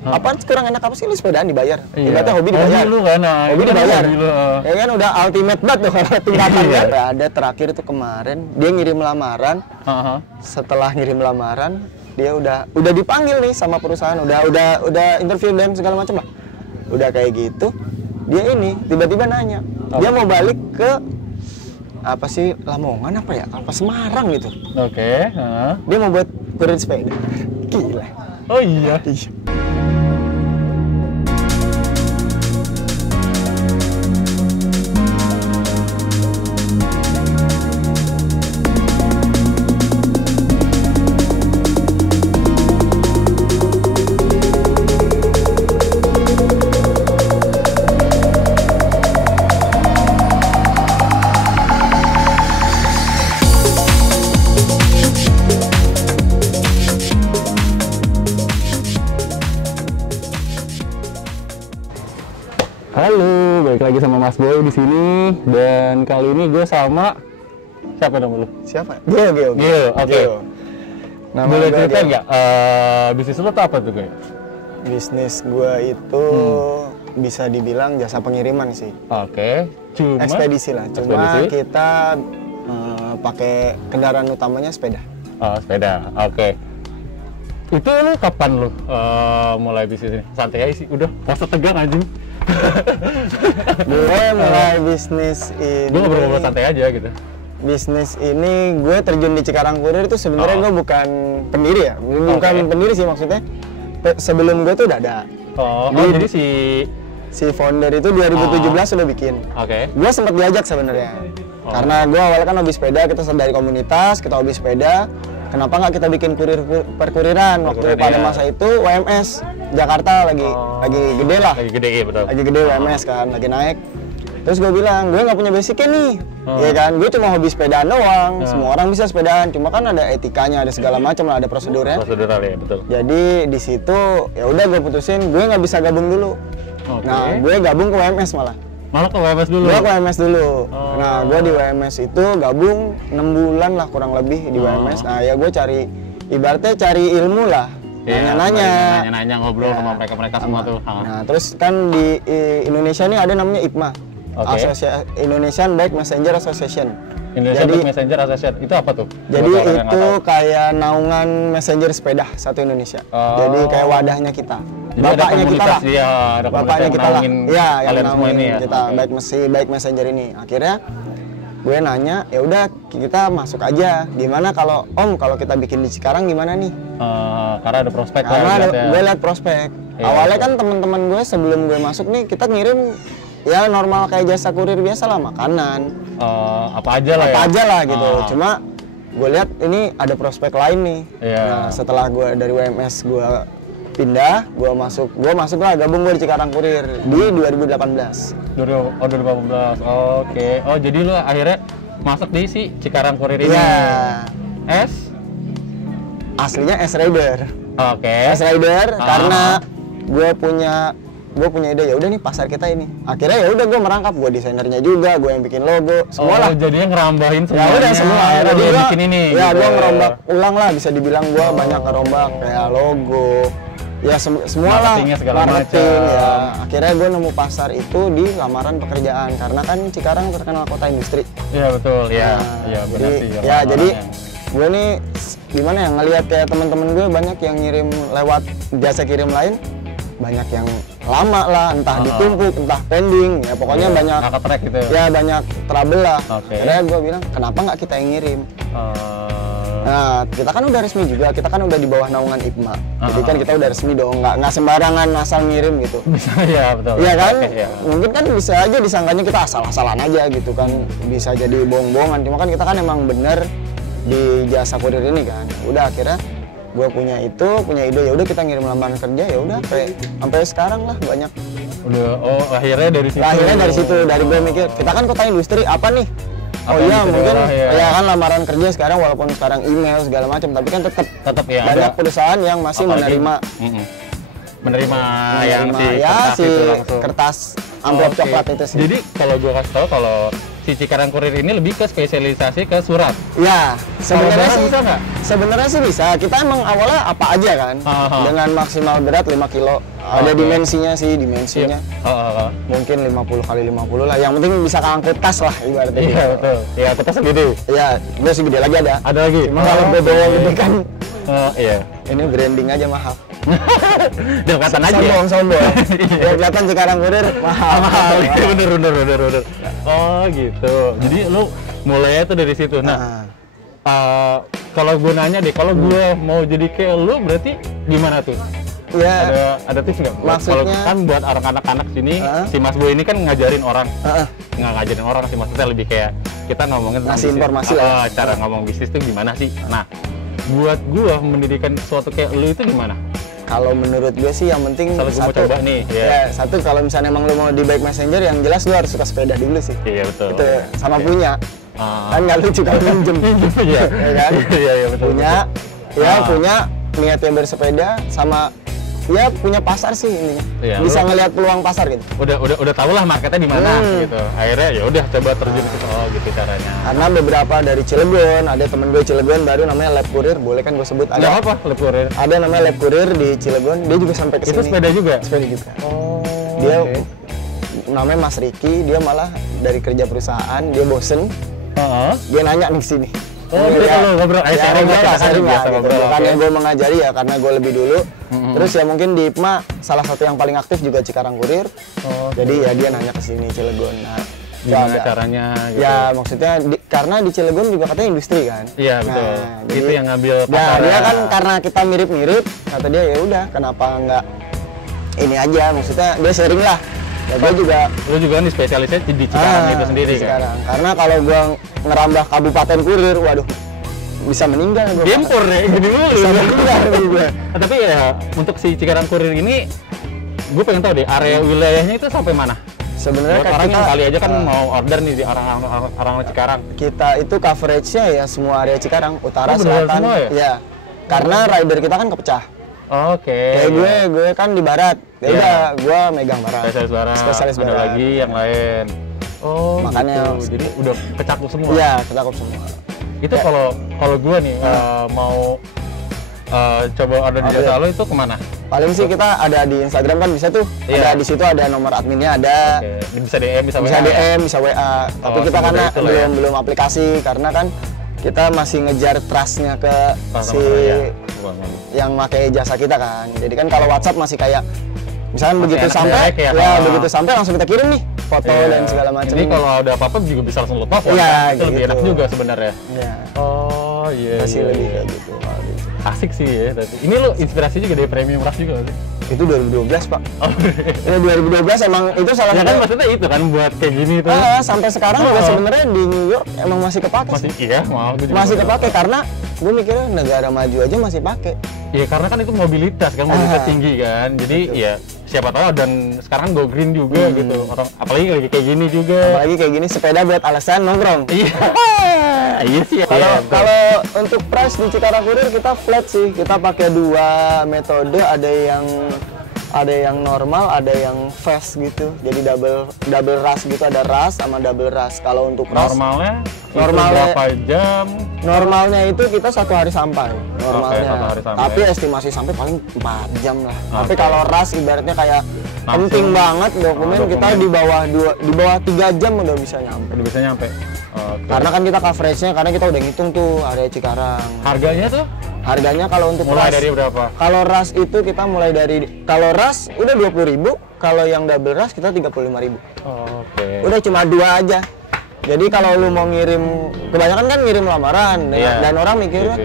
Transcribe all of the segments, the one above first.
Apaan kurang enak apa sih lu sepedaan dibayar? Iya. Ibaratnya hobi dibayar. Hobi lu kan, Hobi dibayar. Hobi lu, Ya kan udah ultimate banget tuh kalau tingkatan Iya. kan. Ada terakhir tuh kemarin dia ngirim lamaran. Heeh. Setelah ngirim lamaran, dia udah dipanggil nih sama perusahaan, udah interview dan segala macam lah. Udah kayak gitu. Dia ini tiba-tiba nanya. Dia mau balik ke apa sih Lamongan apa ya? Apa Semarang gitu. Oke, heeh. Dia mau buat kurir sepeda. Gila. Oh iya. Iya. Halo, balik lagi sama Mas Boy di sini dan kali ini gue sama siapa nama lu? Siapa? Gio. Oke. Nama Boleh gua ceritain Gio. nggak bisnis lu tuh apa tuh gue? Bisnis gua itu bisa dibilang jasa pengiriman sih. Oke. Cuma Ekspedisi lah. Cuma Ekspedisi? kita pakai kendaraan utamanya sepeda. Oh, sepeda. Oke. Itu lu kapan lu mulai bisnis ini? Santai aja sih, udah. Masa tegang anjing. Gue mulai bisnis ini. Gue ngobrol-ngobrol santai aja gitu. Bisnis ini gue terjun di Cikarang Kurir itu sebenarnya gue bukan pendiri ya, bukan Oke. pendiri sih maksudnya. Sebelum gue tuh udah ada. Oh, Di- jadi Si founder itu 2017 udah bikin. Oke. Gue sempat diajak sebenarnya. Karena gue awalnya kan hobi sepeda, kita dari komunitas, kita hobi sepeda. Kenapa nggak kita bikin perkuriran? Waktu pada iya. masa itu WMS Jakarta lagi gede lah. Lagi gede, iya betul. Lagi gede WMS kan, lagi naik. Terus gue bilang, gue nggak punya basicnya nih, ya kan? Gue cuma hobi sepedaan doang. Semua orang bisa sepedaan, cuma kan ada etikanya, ada segala macam lah, ada prosedurnya. Prosedural ya, betul. Jadi di situ ya udah gue putusin, gue nggak bisa gabung dulu. Oke. Nah, gue gabung ke WMS malah. Malah ke WMS dulu. Gue ke WMS dulu. Nah, gue di WMS itu gabung 6 bulan lah kurang lebih di WMS. Nah, ya gue ibaratnya cari ilmu lah. Iya, Nanya-nanya. Nanya-nanya ngobrol sama mereka semua tuh. Nah, terus kan di Indonesia ini ada namanya IPMA. Oke. Indonesian Bike Messenger Association. Indonesia Jadi- Bike Messenger Association itu apa tuh? Jadi Buat orang yang nggak itu tahu. kayak naungan messenger sepeda satu Indonesia. Oh. Jadi kayak wadahnya kita. Jadi ada Bapaknya kita komunitas, lah. iya, ada komunitas Bapaknya yang kita lah. naungin Iya, yang kalian semua naungin ini ya. kita Oke. bike messenger ini. Akhirnya gue nanya, ya udah kita masuk aja. Gimana kalau kalau kita bikin di Cikarang gimana nih? Karena ada prospek lah. Karena lihat ya. gue lihat prospek. Iya, Awalnya betul. kan teman-teman gue sebelum gue masuk nih kita ngirim ya normal kayak jasa kurir biasa lah, makanan. Apa aja lah ya. Apa aja lah gitu. Ah. Cuma gue lihat ini ada prospek lain nih. Iya. Nah, setelah gue dari WMS gue pindah, gue masuk lah gabung gue di Cikarang Kurir di 2018. 2018. Oke. Oh, jadi lu akhirnya masuk di si Cikarang Kurir ini. Iya. S. Aslinya S-Rider. Oke. S-Rider Ah. karena gue punya ide, ya udah nih pasar kita ini. Akhirnya ya udah gue merangkap, gue desainernya juga, gue yang bikin logo, semua lah. Jadinya ngerambahin Ya semuanya. udah semua. Akhirnya Jadi dia gua- bikin ini. Ya gitu. gue ngerombak ulang lah, bisa dibilang gue banyak ngerombak kayak logo. Ya semua lah. Marketingnya segala Marketing macam. ya. Akhirnya gue nemu pasar itu di lamaran pekerjaan karena kan Cikarang terkenal kota industri. Iya betul. Iya. Nah, Iya benar jadi, sih. ya jadi orang-orangnya. gue nih gimana ya ngelihat kayak teman-teman gue banyak yang ngirim lewat jasa kirim lain, banyak yang lama lah, entah ditumpuk, entah pending, ya pokoknya Iya, banyak nggak ke-track gitu. ya banyak trouble lah. Oke. Akhirnya gue bilang kenapa nggak kita yang ngirim? Eh, Nah, kita kan udah resmi juga, kita kan udah di bawah naungan IPMA. Jadi kan kita udah resmi dong, nggak sembarangan asal ngirim gitu. bisa ya betul. Iya kan? Oke, iya. Mungkin kan bisa aja disangkanya kita asal-asalan aja gitu kan. Bisa jadi bohong-bohongan. Cuma kan kita kan emang bener di jasa kurir ini kan. Udah akhirnya gue punya ide, ya udah kita ngirim lamaran kerja, ya udah sampai sekarang lah banyak. Udah. Akhirnya dari situ. Nah, akhirnya dari situ, dari gue mikir, kita kan kota industri apa nih? Apa Oh iya yang bisa mungkin diolah, ya. ya kan lamaran kerja sekarang walaupun sekarang email segala macam, tapi kan tetap ya banyak ada. perusahaan yang masih Apalagi- menerima menerima yang si ya kertas si itu langsung. kertas amplop Oke. coklat itu sih. Jadi kalau gue kasih tahu kalau si si Cikarang Kurir ini lebih ke spesialisasi ke surat. Ya, sebenarnya barang sih bisa nggak? Sebenarnya sih bisa. Kita emang awalnya apa aja kan, dengan maksimal berat 5 kilo. Ada dimensinya sih, dimensinya. Mungkin 50 kali 50 lah. Yang penting bisa keangkut tas lah ibaratnya. Iya betul. Ya kita segede. Iya, gue segede lagi ada. Ada lagi. Cuma kalau gue bawa gede kan, iya. ini branding aja mahal. Udah kelihatan aja. Sombong. Biar kelihatan Cikarang Kurir mahal. Bener. Oh gitu. Jadi lu mulainya tuh dari situ. Nah, kalau gue nanya deh, kalau gue mau jadi kayak lu berarti gimana tuh? Ya, ada tips nggak? Maksudnya Kalau kan buat anak-anak sini, si Mas Boy ini kan ngajarin orang, nggak ngajarin orang sih, maksudnya lebih kayak kita ngomongin tentang ngasih informasi lah. Cara ngomong bisnis tuh gimana sih? Nah, buat gua mendirikan sesuatu kayak lu itu gimana? Kalau menurut gue sih yang penting Kalau gua mau coba nih, ya satu kalau misalnya emang lu mau di bike messenger, yang jelas lu harus suka sepeda dulu sih. Iya betul. Itu sama punya. Kan nggak lucu kalau minjem. Iya kan? Iya betul. Punya niatnya bersepeda sama ya punya pasar sih intinya. Iya, bisa ngelihat peluang pasar gitu. Udah tau lah marketnya di mana gitu. Akhirnya ya udah coba terjun ke situ. Oh gitu caranya. Karena beberapa dari Cilegon, ada temen gue Cilegon baru namanya Lab Courier, boleh kan gue sebut? Ada apa Lab Courier? Ada namanya Lab Courier di Cilegon, dia juga sampai ke sini. Itu sepeda juga? Sepeda juga. Oh. Dia namanya Mas Riki, dia malah dari kerja perusahaan, dia bosen. Dia nanya nih ke sini. Oh, gitu lo ngobrol, sharing lah gitu. Bukan yang gue mengajari ya, karena gue lebih dulu. Terus ya mungkin di IPMA salah satu yang paling aktif juga Cikarang Kurir. Jadi ya dia nanya ke sini Cilegon. Nah, gimana caranya gitu? Ya maksudnya karena di Cilegon juga katanya industri kan. Iya betul. Nah, itu yang ngambil pasar. Nah, dia kan karena kita mirip-mirip, kata dia ya udah kenapa nggak ini aja, maksudnya dia sharing lah. Ya gue juga. Lu juga nih spesialisnya di Cikarang itu sendiri kan? Karena kalau gua ngerambah Kabupaten Kurir, waduh bisa meninggal gua. Gempur deh, gini dulu. Bisa meninggal gue. Tapi ya untuk si Cikarang Kurir ini, gue pengen tahu deh area wilayahnya itu sampai mana? Sebenarnya kan orang kita yang kali aja kan mau order nih di orang Cikarang. Kita itu coverage-nya ya semua area Cikarang, utara, selatan. Semua ya? Ya. Karena rider kita kan kepecah. Oke. Kayak gue kan di barat. Ya udah, gue megang barat. Spesialis barat. Ada lagi yang lain. Oh, makanya gitu. Jadi udah kecakup semua. Iya, kecakup semua. Itu kalau gue nih mau coba order di jasa lo itu kemana? Paling sih kita ada di Instagram kan bisa tuh. Ada di situ ada nomor adminnya ada. Bisa DM, bisa WA. Bisa DM, bisa WA. Tapi kita karena belum aplikasi karena kan kita masih ngejar trust-nya ke yang pakai jasa kita kan. Jadi kan kalau WhatsApp masih kayak misalnya begitu sampai begitu sampai langsung kita kirim nih foto dan segala macam. Jadi kalau ada apa-apa juga bisa langsung lepas kan? Itu lebih enak juga sebenarnya. Iya. Oh iya. Masih lebih kayak gitu. Asik sih ya tadi. Ini lo inspirasi juga dari Premium Rush juga sih? Itu 2012 Pak. Oh, ya 2012 emang itu salah satu. Ya kan maksudnya itu kan buat kayak gini tuh. Sampai sekarang juga sebenarnya di New York emang masih kepake. Masih kepake karena gue mikirnya negara maju aja masih pakai. Iya karena kan itu mobilitas kan, mobilitas tinggi kan. Jadi ya siapa tahu, dan sekarang go green juga gitu. Orang apalagi lagi kayak gini juga. Apalagi kayak gini sepeda buat alasan nongkrong. Iya. Iya sih. Kalau untuk price di Cikarang Kurir kita flat sih. Kita pakai dua metode, ada yang normal, ada yang fast gitu. Jadi double rush gitu, ada rush sama double rush. Kalau untuk rush normalnya berapa jam? Normalnya itu kita 1 hari sampai. Normalnya. 1 hari sampai. Tapi estimasi sampai paling 4 jam lah. Tapi kalau rush ibaratnya kayak penting banget dokumen kita di bawah 3 jam udah bisa nyampe. Udah bisa nyampe. Karena kan kita coverage-nya, karena kita udah ngitung tuh area Cikarang. Harganya tuh? Harganya kalau untuk mulai dari berapa? Kalau rush itu kita mulai dari, kalau rush udah 20.000, kalau yang double rush kita 35.000. Oke. Udah cuma 2 aja. Jadi kalau lu mau ngirim, kebanyakan kan ngirim lamaran, dan orang mikirnya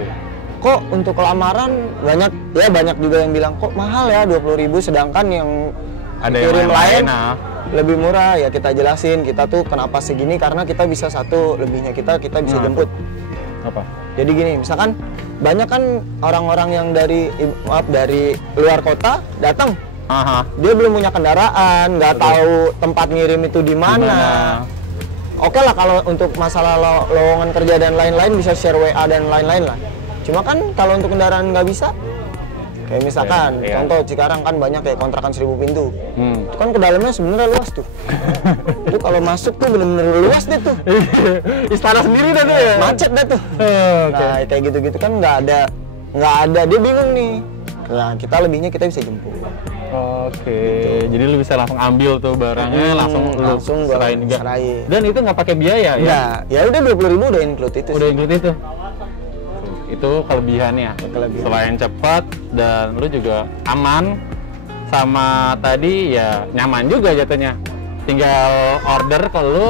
kok untuk lamaran banyak juga yang bilang kok mahal ya 20.000, sedangkan yang ada kirim yang lain lebih murah. Ya kita jelasin kita tuh kenapa segini, karena kita bisa satu lebihnya kita bisa jemput. Apa? Jadi gini, misalkan banyak kan orang-orang yang dari luar kota datang. Dia belum punya kendaraan, nggak tahu tempat ngirim itu di mana. Oke lah kalau untuk masalah lowongan kerja dan lain-lain bisa share WA dan lain-lain lah. Cuma kan kalau untuk kendaraan nggak bisa, Kayak misalkan, Iya. contoh Cikarang kan banyak kayak kontrakan 1000 pintu. Itu kan ke dalamnya sebenarnya luas tuh. Itu kalau masuk tuh bener-bener luas deh tuh. Istana sendiri dah tuh ya. Macet dah tuh. Oke. Nah, kayak gitu-gitu kan nggak ada. Dia bingung nih. Nah, kita lebihnya kita bisa jemput. Oke. Jadi lu bisa langsung ambil tuh barangnya, langsung gua serahin juga. serahin. Dan itu nggak pakai biaya ya? Ya, ya udah 20.000 udah include itu. Udah sih. include itu. Itu kelebihannya. Kelebihan. Selain cepat dan lu juga aman, sama tadi ya nyaman juga jatuhnya. Tinggal order kalau lu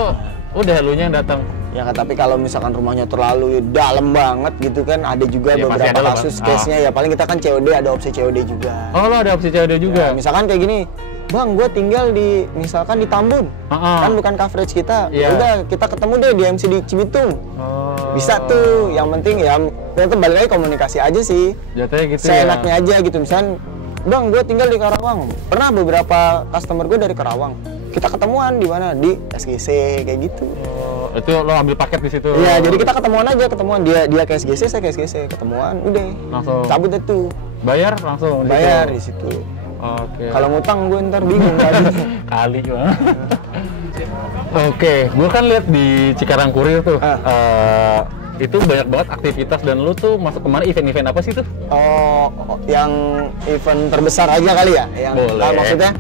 udah lu yang datang. Ya kan, tapi kalau misalkan rumahnya terlalu dalam banget gitu kan, ada juga Ya, pasti beberapa ada lah, kasus Bang. case-nya ya paling kita kan COD, ada opsi COD juga. Oh, lo ada opsi COD juga? Ya, misalkan kayak gini, Bang, gue tinggal di misalkan di Tambun, kan bukan coverage kita. Iya. Udah kita ketemu deh di MC di Cibitung. Oh. Bisa tuh, yang penting ya tetap balik lagi komunikasi aja sih. Jatuhnya gitu Seenaknya ya. aja gitu, misalkan, Bang, gue tinggal di Karawang. Pernah beberapa customer gue dari Karawang. Kita ketemuan di mana? Di SGC kayak gitu. Oh, itu lo ambil paket di situ. Iya, jadi kita ketemuan aja, dia ke SGC, saya ke SGC, ketemuan, udah. Langsung. Cabut deh tuh. Bayar langsung di Bayar situ? di situ. Oke. Kalau ngutang gue ntar bingung tadi. Kali banget. Oke, gue kan lihat di Cikarang Kurir tuh, itu banyak banget aktivitas dan lu tuh masuk kemana event-event apa sih tuh? Oh, yang event terbesar aja kali ya? Yang Boleh. maksudnya?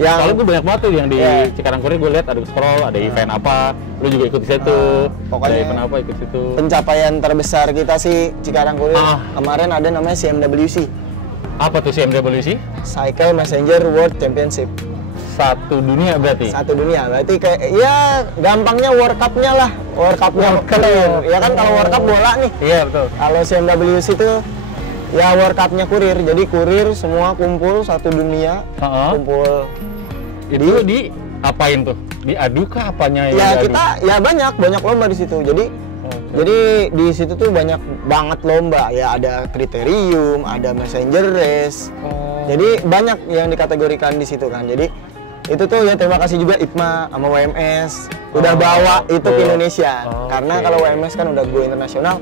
Yang soalnya gue banyak banget tuh yang di Iya. Cikarang Kurir gue lihat ada scroll, ada event apa, lu juga ikut di situ. Pokoknya ada event apa ikut situ. Pencapaian terbesar kita sih Cikarang Kurir kemarin ada namanya CMWC. Apa tuh CMWC? Cycle Messenger World Championship. Satu dunia berarti? Satu dunia, berarti kayak ya gampangnya World Cup-nya lah. World Cup-nya kurir. Ya kan kalau World Cup bola nih. Iya betul. Kalau CMWC itu ya World Cup-nya kurir. Jadi kurir semua kumpul satu dunia, kumpul. Itu di apain tuh? Diadu kah apanya yang Ya diadu? kita ya banyak lomba di situ. Jadi di situ tuh banyak banget lomba. Ya ada kriterium, ada messenger race. Jadi banyak yang dikategorikan di situ kan. Jadi itu tuh ya terima kasih juga IPMA sama WMS udah bawa itu ke Indonesia. Karena kalau WMS kan udah go internasional.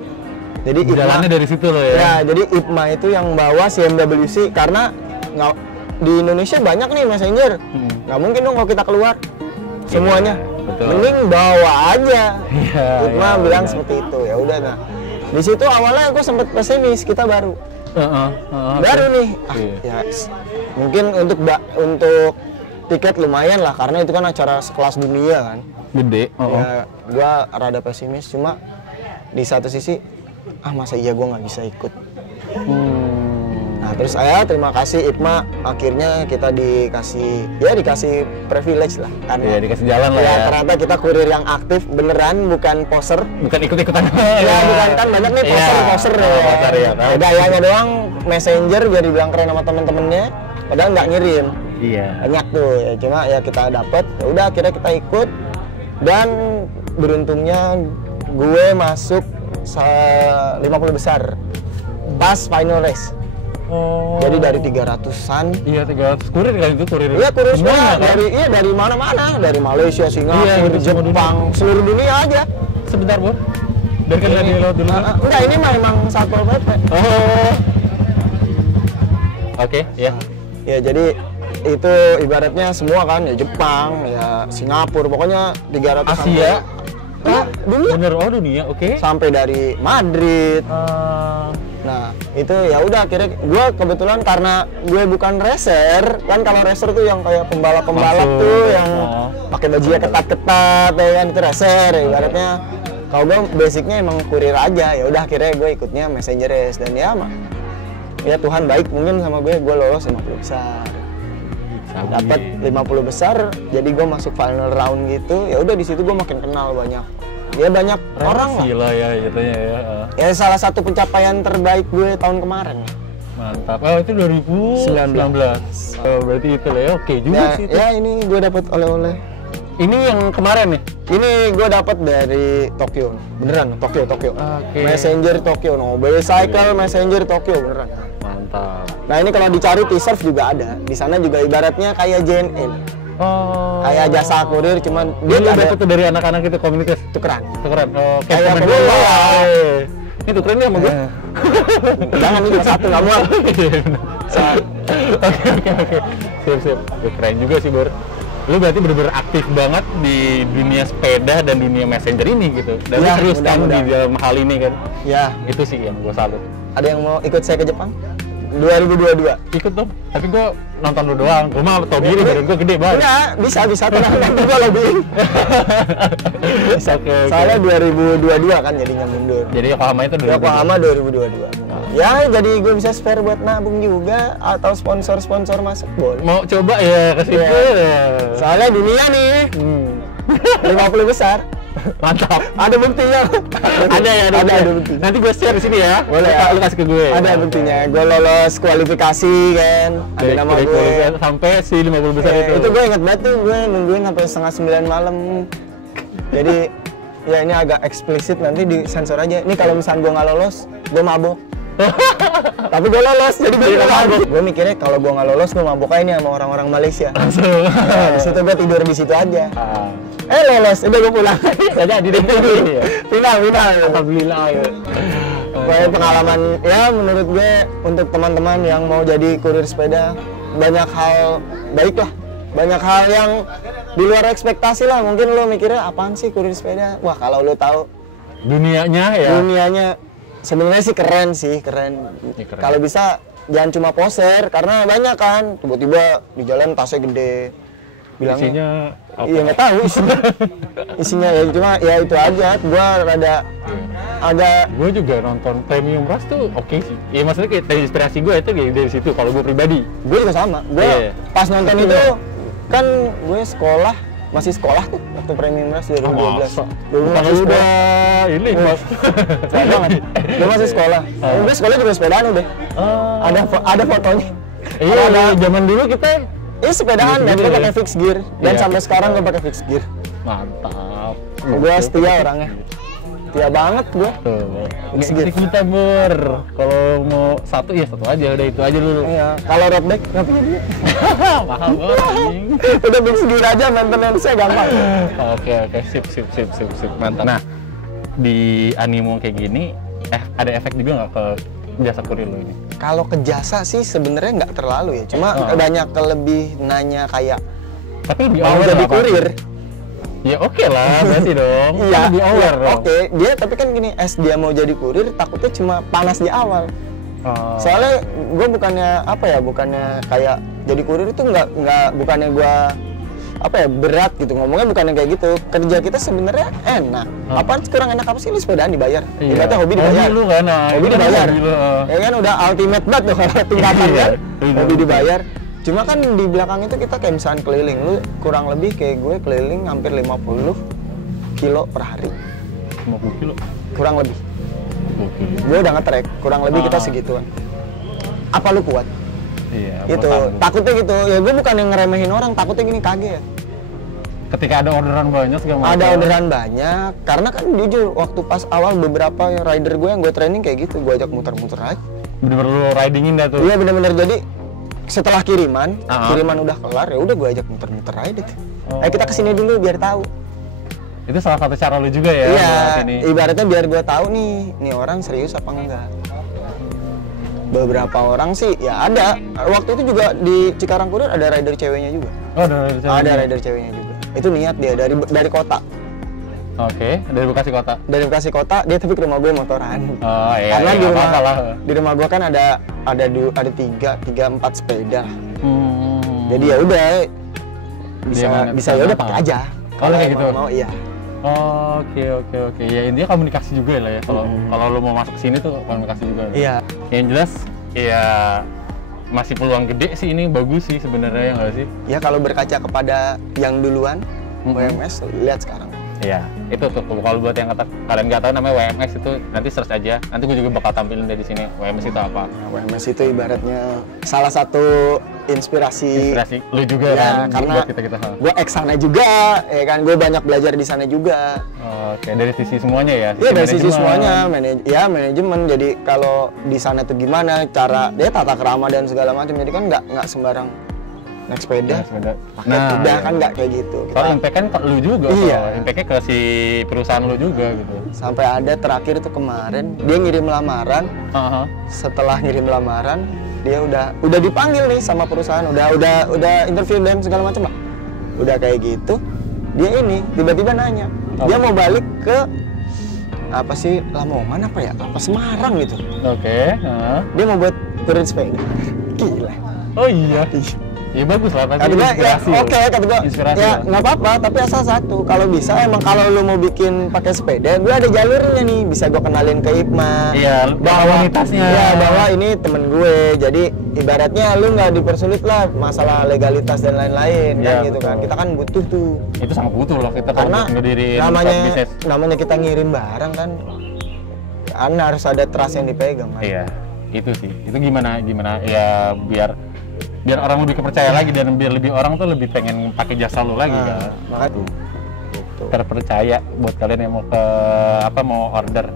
Jadi jalannya dari situ loh ya. Ya, jadi IPMA itu yang bawa CMWC karena nggak di Indonesia banyak nih messenger. Nggak mungkin dong kalau kita keluar semuanya. Betul. Mending bawa aja. Iya, IPMA iya, bilang benar. seperti itu. Ya udah, nah. Di situ awalnya gue sempet pesimis, kita baru. Baru nih. Ya mungkin untuk tiket lumayan lah karena itu kan acara sekelas dunia kan. Gede. Ya, gua rada pesimis, cuma di satu sisi masa iya gua nggak bisa ikut. Nah terus saya terima kasih IPMA, akhirnya kita dikasih privilege lah karena Iya, dikasih jalan lah ya. ternyata kita kurir yang aktif beneran, bukan poser. Bukan ikut-ikutan. Ya bukan, kan banyak nih poser ya. Poser ya kan. Gayanya doang messenger biar dibilang keren sama temen-temennya, padahal nggak ngirim. Iya. Banyak tuh ya, cuma ya kita dapet, ya udah akhirnya kita ikut dan beruntungnya gue masuk 50 besar pas final race. Jadi dari 300-an. Iya, 300 kurir kan itu kurir. Iya kurir semuanya semua kan? dari mana-mana, dari Malaysia, Singapura, Iya, Jepang, seluruh dunia aja. Sebentar, Bu. Biar kan lagi lewat dulu. Enggak, ini mah emang Satpol PP. Oke, ya. Ya jadi itu ibaratnya semua kan, ya Jepang, ya Singapura, pokoknya 300 Asia. dunia. Bener, dunia, oke. Sampai dari Madrid. Nah itu ya udah akhirnya gue kebetulan karena gue bukan racer kan, kalau racer tuh yang kayak pembalap tuh yang pakai bajunya ketat-ketat ya kan, itu racer ibaratnya. Kalau gue basicnya emang kurir aja, ya udah akhirnya gue ikutnya messenger race dan ya Tuhan baik mungkin sama gue lolos 50 besar. Dapat 50 besar, jadi gue masuk final round gitu. Ya udah di situ gue makin kenal banyak orang lah. Gila ya jatuhnya ya. Ya salah satu pencapaian terbaik gue tahun kemarin. Mantap. Oh itu 2019. Oh berarti itu lah ya. Oke juga sih itu. Ya ini gue dapat oleh-oleh. Ini yang kemarin nih. Ini gue dapat dari Tokyo. Beneran Tokyo. Oke. Messenger Tokyo, Cycle Messenger Tokyo beneran. Mantap. Nah ini kalau dicari T-Surf juga ada. Di sana juga ibaratnya kayak JNE. Kayak jasa kurir, cuman dia dapat tuh dari anak-anak itu komunitas. Tukeran. Kayak gue. Ini tukeran nih sama gue. Jangan, ini cuma satu, nggak muat. Oke. Sip. Keren juga sih, Bor. Lu berarti bener-bener aktif banget di dunia sepeda dan dunia messenger ini gitu. Dan lu Ya, serius kan mudah-mudahan. di dalam hal ini kan. Ya, Itu sih yang gue salut. ada yang mau ikut saya ke Jepang? 2022. Ikut dong. Tapi gue nonton lu doang. Gue mah tau diri, badan gue gede banget. Enggak, bisa tenang, nanti gua lebihin. Bisa. Oke. Soalnya 2022 kan jadinya mundur. Jadi Yokohama itu dulu. Yokohama 2022. Ya, jadi gue bisa spare buat nabung juga atau sponsor masuk boleh. Mau coba ya ke situ. Iya. Soalnya dunia nih 50 besar. Mantap. Ada buktinya. Ada bukti. Nanti gue share di sini ya. Boleh Lu- ya? Lu kasih ke gue. Ada buktinya. Gue lolos kualifikasi kan. Ada Dari- nama dari gue. kualifikasi sampai si 50 besar itu. Gue inget banget tuh, gue nungguin sampai setengah 9 malam. Jadi ya ini agak eksplisit, nanti disensor aja. Ini kalau misalnya gue nggak lolos, gue mabok. Tapi gue lolos, jadi gue nggak mabok. Gue mikirnya kalau gue nggak lolos, gue mabok aja nih sama orang-orang Malaysia. Langsung. Nah, di situ gue tidur di situ aja. Ah. Lolos, udah gue pulang. Jadi deh. Final. Alhamdulillah ya. Pokoknya pengalaman ya menurut gue untuk teman-teman yang mau jadi kurir sepeda, banyak hal baik lah, banyak hal yang di luar ekspektasi lah. Mungkin lo mikirnya apaan sih kurir sepeda? Wah, kalau lo tahu Dunianya ya. dunianya sebenarnya sih keren. Keren. Kalau bisa jangan cuma poser, karena banyak kan tiba-tiba di jalan tasnya gede, bilangnya Isinya apa? iya nggak tahu isinya ya, cuma ya itu aja. Gua rada agak Gue juga nonton Premium Rush tuh oke sih. Iya maksudnya kayak dari inspirasi gue itu kayak dari situ kalau gue pribadi. gue juga sama. Gue Iya. pas nonton itu kan gue masih sekolah tuh waktu Premium Rush 2012. Masa? Dulu Bukan masih lu sekolah. udah ini Mas. Keren banget. Gue masih sekolah. Gue sekolah juga sepedaan udah. Ada fotonya. Iya, Ada zaman dulu kita ini sepedaan dan gue Iya. pakai fix gear, dan Iya. sampai sekarang gue pakai fix gear. mantap. Gue setia orangnya. Setia banget gue. Tuh, Fix nggak gear. isi kita Bor. Kalau mau satu ya satu aja, udah itu aja dulu. Iya. Kalau road bike nggak punya duit. Mahal banget anjing. Udah fix gear aja, maintenance-nya gampang. Oke, sip. Mantap. Nah, di animo kayak gini, ada efek juga nggak ke jasa kurir lo ini? Kalau ke jasa sih sebenarnya nggak terlalu ya. Cuma banyak lebih nanya kayak Tapi lebih mau aware jadi apa? kurir. Ya oke lah, berarti dong. Iya, Lebih aware dong. Oke, dia tapi kan gini, dia mau jadi kurir takutnya cuma panas di awal. Oh. Soalnya gue bukannya kayak jadi kurir itu bukannya gue berat gitu, ngomongnya bukannya kayak gitu. Kerja kita sebenarnya enak. Apaan kurang enak apa sih, lu sepedaan dibayar? Iya. Ibaratnya hobi dibayar. Hobi lu kan, Hobi itu kan dibayar. hobi lu. Ya kan udah ultimate banget tuh kalau tingkatan Iya, kan. iya. Hobi dibayar. Cuma kan di belakang itu kita kayak misalkan keliling, lu kurang lebih kayak gue keliling hampir 50 kilo per hari. 50 kilo. Kurang lebih. Oke. Gue udah nge-track, kurang lebih kita Ah. segituan. Apa lu kuat? Iya. Gitu, bertahan. takutnya gitu. Ya gue bukan yang ngeremehin orang, takutnya gini kaget. Ketika ada orderan banyak segala macam. Ada orderan banyak, karena kan jujur waktu pas awal beberapa rider gue yang gue training kayak gitu, gue ajak muter-muter aja. Bener-bener lu ridingin dah tuh. Iya bener-bener, jadi setelah kiriman Ah. udah kelar, ya udah gue ajak muter-muter aja deh. Oh. Kita kesini dulu biar tahu. Itu salah satu cara lu juga ya. Iya, buat ini. ibaratnya biar gue tahu nih orang serius apa enggak. Beberapa orang sih ya ada. Waktu itu juga di Cikarang Kurir ada rider ceweknya juga. Oh, dari Ada rider ceweknya juga. Itu niat dia dari kota. Oke, dari Bekasi kota. Dari Bekasi kota, dia tapi ke rumah gue motoran. Oh iya. Karena iya, di nggak rumah apa-apa lah. ada tiga empat sepeda. Hmm. Jadi ya udah Dia mana bisa pesan ya udah apa? pakai aja. Kalau kayak emang gitu? Mau iya. Oh, oke. Ya intinya komunikasi juga lah ya. Kalau lu mau masuk sini tuh komunikasi juga. Iya. Yang jelas ya masih peluang gede sih, ini bagus sih sebenarnya, ya nggak sih? Ya kalau berkaca kepada yang duluan WMS, lihat sekarang. Iya, itu tuh kalau buat yang kalian nggak tahu namanya WMS itu nanti search aja. Nanti gue juga bakal tampilin dari sini WMS itu apa. Nah, WMS itu ibaratnya salah satu inspirasi Inspirasi lu juga ya, kan karena buat kita. gue ex sana juga, ya kan, gue banyak belajar di sana juga. Oke, dari sisi semuanya ya. Iya dari sisi manajemen. semuanya, manajemen. Jadi kalau di sana tuh gimana cara dia tata krama dan segala macam. Jadi kan nggak sembarang naik sepeda. Ya, sepeda. Pakai kuda iya. kan nggak kayak gitu. Soal impact kan ke lu juga, Iya. impact-nya ke si perusahaan lu juga gitu. Sampai ada terakhir tuh kemarin dia ngirim lamaran. Heeh. Setelah ngirim lamaran dia udah dipanggil nih sama perusahaan, udah interview dan segala macam lah. Udah kayak gitu, dia ini tiba-tiba nanya, dia mau balik ke apa sih, Lamongan apa ya, apa Semarang gitu. Oke. Dia mau buat kurir sepeda. Gila. Oh iya. Ya bagus lah, tapi Kata gue, ya inspirasi. oke, kata gue, Inspirasi ya lah. nggak apa-apa, tapi asal satu, kalau bisa emang kalau lu mau bikin pakai sepeda, gue ada jalurnya nih, bisa gue kenalin ke Ipma. Iya, komunitasnya. Ya, bahwa ini temen gue, jadi ibaratnya lu nggak dipersulit lah masalah legalitas dan lain-lain, kan Iya, gitu betul. kan. Kita kan butuh tuh, Itu sangat butuh loh kita karena kalau ngediriin bisnis. namanya kita ngirim barang kan harus ada trust yang dipegang kan. Iya, itu sih. Itu gimana ya biar orang lebih kepercaya lagi dan biar lebih orang tuh lebih pengen pakai jasa lo lagi kan. Makanya gitu. Terpercaya buat kalian yang mau order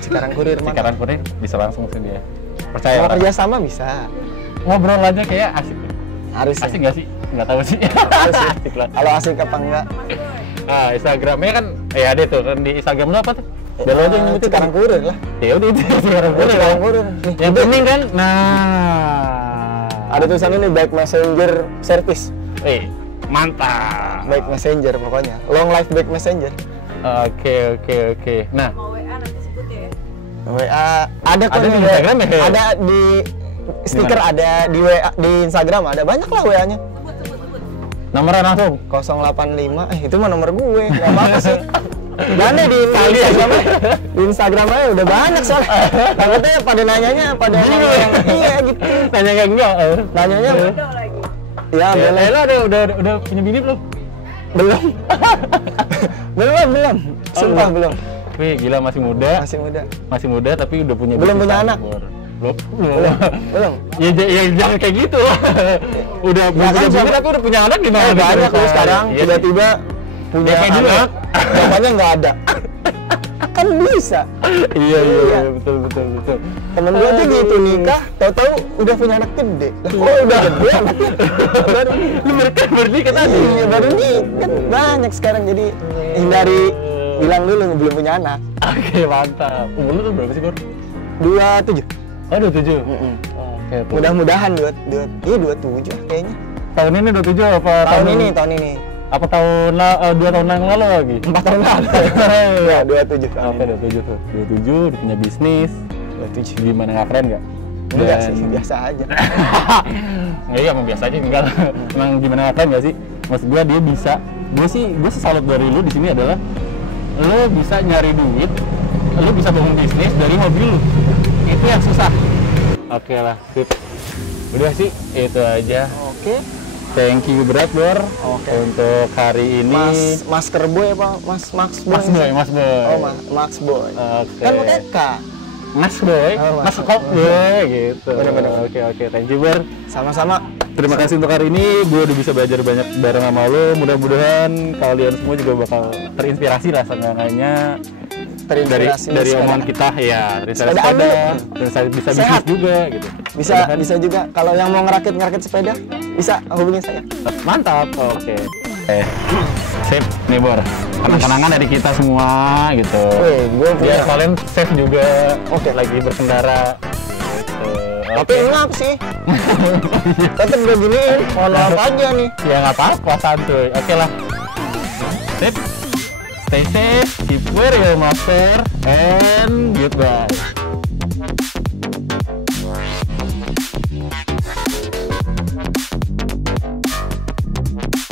Sekarang kurir mah Cikarang Kurir bisa langsung sih dia. Percaya mau orang. kerja sama bisa. Ngobrol aja kayak asik. Harus Asik nggak sih? Nggak tahu sih. Harus sih. Asik lah. Kalau asik apa enggak? Instagramnya kan ya ada tuh kan di Instagram lo apa tuh? Biar lo aja yang nyebutin. Cikarang Kurir lah. Ya udah itu Cikarang Kurir. Cikarang Kurir. Nih, Yang penting kan, ada tulisan ini baik messenger service. Mantap. Baik messenger pokoknya. Long life baik messenger. Oke. Nah, Mau WA nanti sebut ya. WA ada kok Ada di nih, Instagram ya? Ada di stiker, ada di WA, di Instagram ada banyak lah WA-nya. Sebut. nomornya langsung. 085 itu mah nomor gue. Enggak apa-apa sih. Dan di Instagramnya, di Instagramnya udah banyak soalnya. Takutnya pada nanyanya pada yang iya gitu. Nanya kayak enggak? Nanyanya Udah lagi. ya boleh. Lo udah punya bini belum? Belum. belum. Sumpah belum. Wih, gila masih muda. Masih muda. Tapi udah punya Belum bisnis punya anak? Bor. Belum. Ya jangan kayak gitu. Udah Ya kan, punya bini siapa- tapi udah punya anak gimana? Banyak loh sekarang Iya sih. tiba-tiba punya Ya, kayak dulu anak, bapaknya nggak ada. Kan bisa. Iya, Iya. betul. Temen gue tuh gitu nikah, tahu-tahu udah punya anak gede. Lah kok udah gede anaknya? Baru Lu berarti kata tadi. iya, baru nih kan banyak sekarang, jadi hindari bilang dulu belum punya anak. Oke, mantap. Umur lu tuh berapa sih, Bor? 27. Oh, 27. Mm-mm. Oke, tuh. Mudah-mudahan 27 kayaknya. Tahun ini 27 apa Tahun ini. Apa tahun 2 tahun yang lalu lagi? 4 tahun lalu. Ya, 27 tahun. Oke, 27 tuh. 27 udah punya bisnis. 27. Gimana, nggak keren nggak? Enggak sih, biasa aja. Iya, emang biasa aja enggak. Emang gimana nggak keren nggak sih? Maksud gua dia bisa. Gue sih salut dari lu di sini adalah lu bisa nyari duit, lu bisa bangun bisnis dari hobi lu. Itu yang susah. Oke lah, sip. Udah sih, itu aja. Oke. Thank you berat, Bor. Oke. Untuk hari ini. Masker Boy apa Max Boy? Mas Boy. Oh, Max Boy. Oke. Kan pakai K. Mas Boy, Oh, Mas Mas. Kok Boy gitu. Bener-bener. Oke, thank you, Bor. Sama-sama. Terima kasih untuk hari ini, gue udah bisa belajar banyak bareng sama lo. Mudah-mudahan kalian semua juga bakal terinspirasi lah seenggaknya Terinspirasi dari sepeda. omongan kita ya, dari Sepeda sepeda, ambil. bisa bisnis Sehat. juga gitu. Bisa juga kalau yang mau ngerakit sepeda bisa hubungi saya. Mantap. Oke. Sip, nih Bor. Kenang-kenangan dari kita semua gitu. Wih, gue punya. Biar kalian safe juga. Oke. Lagi berkendara. Gitu. Tapi ngap sih. Tetep gue giniin. Mohon maaf aja nih. Ya nggak apa-apa, santuy. Oke lah. Sip. Stay safe, keep wear your masker, and goodbye.